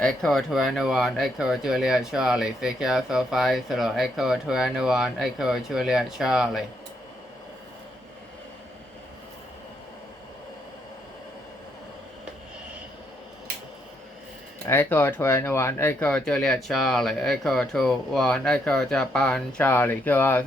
Echo 21, Echo Juliet Charlie, Vicky Alpha 5 Solo, Echo 21, Echo Juliet Charlie. Echo 21, Echo Juliet Charlie, Echo 2, 1, Echo Japan Charlie, go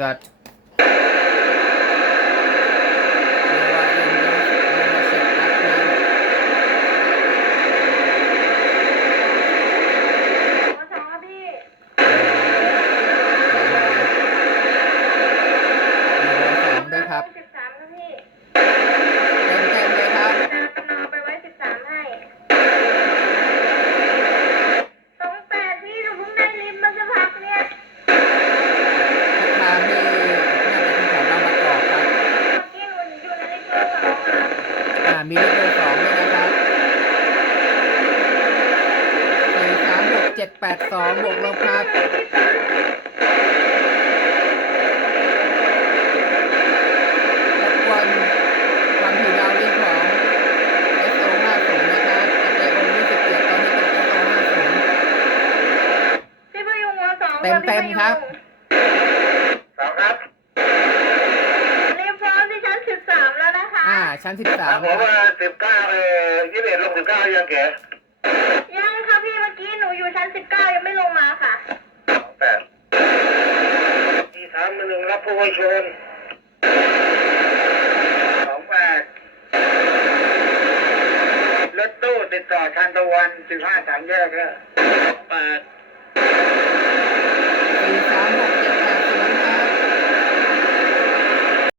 มีเลขเบอร์สองด้วยนะครับสี่สามหกเจ็ดแปดสองบวกลบครับรบกวนความถี่ดาวลิงของ SO 50นะครับ SO 27ตอนนี้เป็น SO 50พี่พยุงหัวสองเต็มเต็มครับสองครับ ลิฟต์พร้อมที่ชั้นสิบสามแล้ว นะคะอ่าชั้นครับ13ผคมรับว่าสิบเก้าเอ่อยี่สิบเอ็ดลงสิบเก้ายังแกยังค่ะพี่เมื่อกี้หนูอยู่ชั้นสิบเก้ายังไม่ลงมาค่ะสองแปดที่สามหนึ่งรับผู้ให้ชนสองแปดรถตู้ติดต่อชันตะวันสิบห้าสามแยกแล้วสองแปด